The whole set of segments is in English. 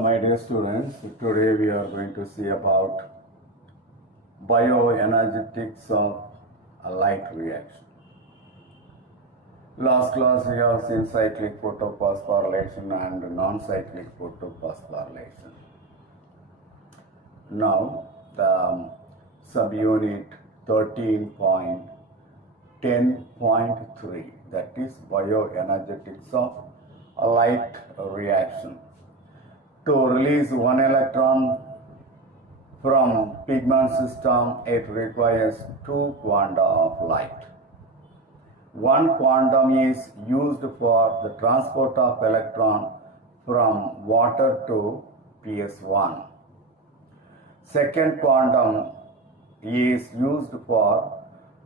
Hello my dear students, today we are going to see about bioenergetics of a light reaction. Last class we have seen cyclic photophosphorylation and non-cyclic photophosphorylation. Now the subunit 13.10.3, that is bioenergetics of a light reaction. To release one electron from pigment system, it requires two quanta of light. One quantum is used for the transport of electron from water to PS1. Second quantum is used for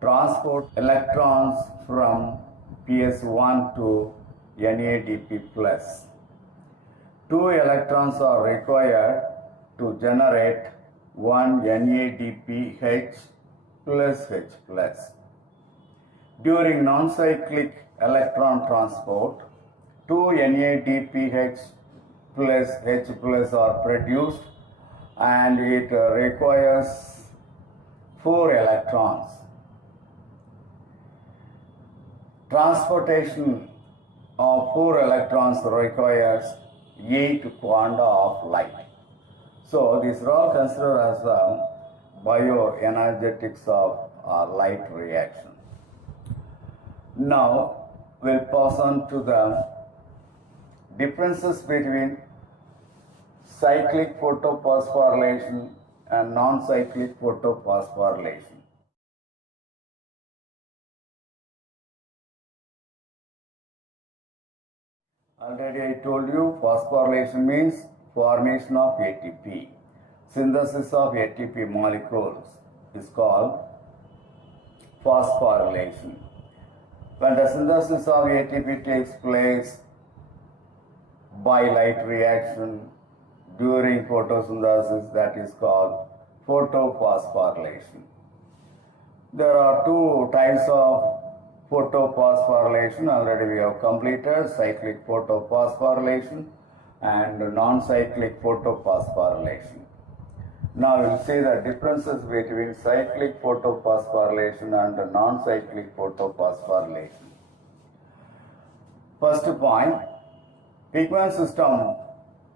transport electrons from PS1 to NADP+. Two electrons are required to generate one NADP H plus H plus. During non-cyclic electron transport, two NADP H plus H plus are produced and it requires 4 electrons. Transportation of 4 electrons requires 8 quanta of light. So these are all considered as the bioenergetics of light reaction. Now we'll pass on to the differences between cyclic photophosphorylation and non-cyclic photophosphorylation. Already I told you phosphorylation means formation of ATP. Synthesis of ATP molecules is called phosphorylation. When the synthesis of ATP takes place by light reaction during photosynthesis, that is called photophosphorylation. There are two types of photophosphorylation. Already we have completed cyclic photophosphorylation and non-cyclic photophosphorylation. Now we will see the differences between cyclic photophosphorylation and non-cyclic photophosphorylation. First point, pigment system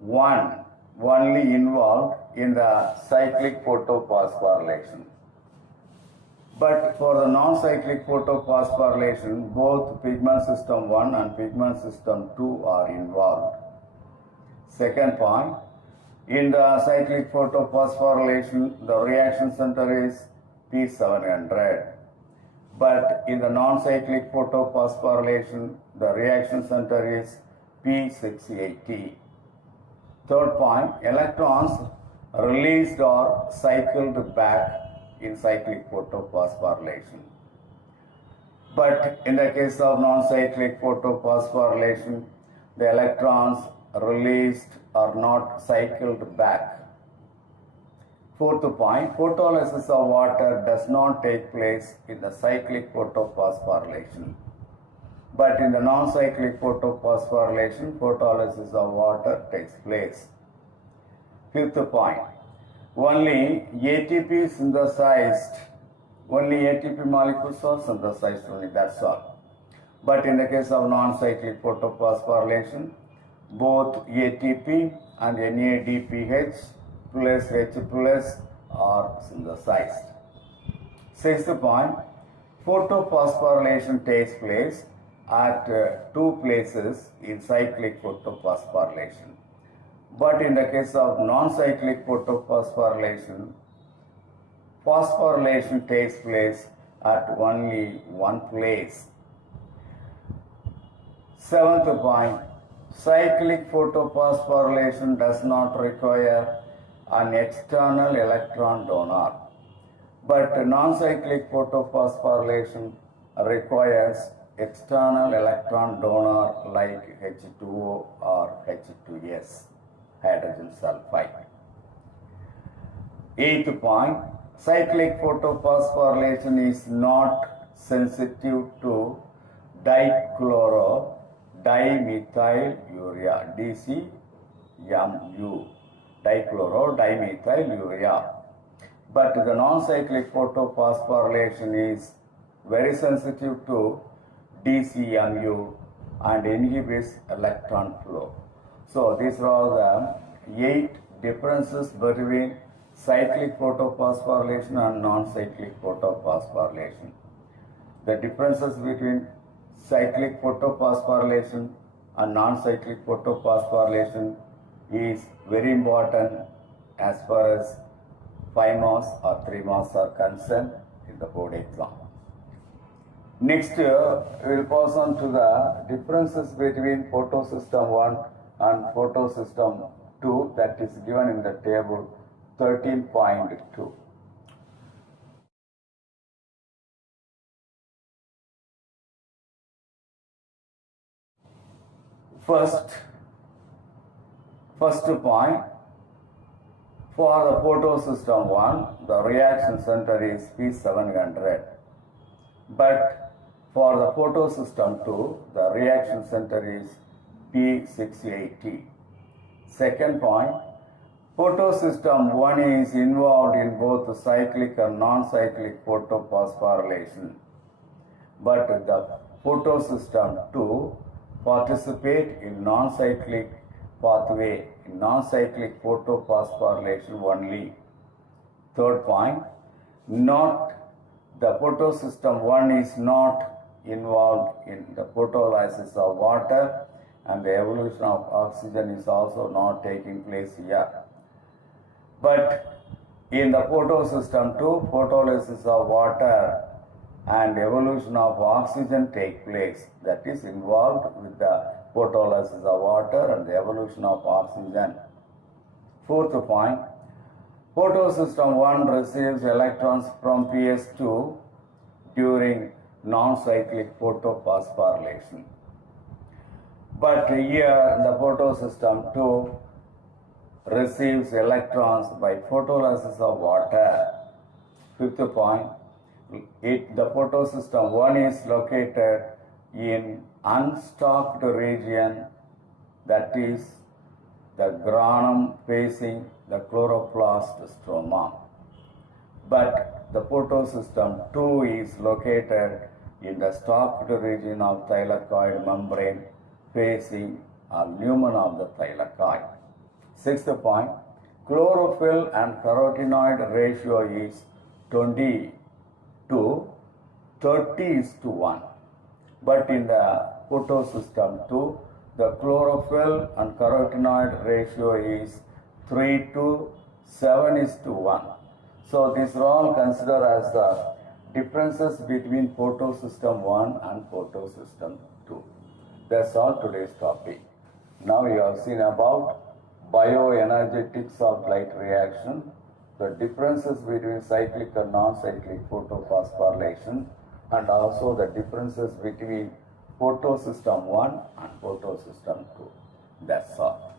1 only involved in the cyclic photophosphorylation. But for the non-cyclic photophosphorylation, both pigment system 1 and pigment system 2 are involved. Second point, in the cyclic photophosphorylation, the reaction center is P700. But in the non-cyclic photophosphorylation, the reaction center is P680. Third point, electrons released or cycled back in cyclic photophosphorylation. But in the case of non-cyclic photophosphorylation, the electrons released are not cycled back. Fourth point, photolysis of water does not take place in the cyclic photophosphorylation. But in the non-cyclic photophosphorylation, photolysis of water takes place. Fifth point, only ATP synthesized, only ATP molecules are synthesized only, that's all. But in the case of non-cyclic photophosphorylation, both ATP and NADPH plus H plus are synthesized. Sixth point, photophosphorylation takes place at two places in cyclic photophosphorylation. But in the case of non-cyclic photophosphorylation, phosphorylation takes place at only one place. Seventh point, cyclic photophosphorylation does not require an external electron donor, but non-cyclic photophosphorylation requires external electron donor like H2O or H2S, hydrogen sulfide. Eighth point, cyclic photophosphorylation is not sensitive to dichloro dimethylurea, DC Mu, dichlorodimethylurea. But the non-cyclic photophosphorylation is very sensitive to DCMU and inhibits electron flow. So these are all the 8 differences between cyclic photophosphorylation and non-cyclic photophosphorylation. The differences between cyclic photophosphorylation and non-cyclic photophosphorylation is very important as far as 5 marks or 3 marks are concerned in the board exam. Next, we will pass on to the differences between photosystem 1 and photosystem 2 that is given in the table 13.2. First point, for the photosystem 1, the reaction center is P700. But for the photosystem 2, the reaction center is P680. Second point, photosystem 1 is involved in both the cyclic and non-cyclic photophosphorylation. But the photosystem 2 participate in non-cyclic pathway, in non-cyclic photophosphorylation only. Third point, the photosystem 1 is not involved in the photolysis of water, and the evolution of oxygen is also not taking place here. But in the photosystem 2, photolysis of water and evolution of oxygen take place, that is involved with the photolysis of water and the evolution of oxygen. Fourth point, photosystem 1 receives electrons from PS2 during non-cyclic photophosphorylation. But here the photosystem 2 receives electrons by photolysis of water. Fifth point, the photosystem 1 is located in unstocked region, that is the granum facing the chloroplast stroma. But the photosystem 2 is located in the stocked region of thylakoid membrane facing a lumen of the thylakoid. Sixth point, chlorophyll and carotenoid ratio is 20 to 30:1. But in the photosystem 2, the chlorophyll and carotenoid ratio is 3 to 7:1. So these are all considered as the differences between photosystem 1 and photosystem 2. That's all today's topic. Now you have seen about bioenergetics of light reaction, the differences between cyclic and non-cyclic photophosphorylation, and also the differences between photosystem 1 and photosystem 2. That's all.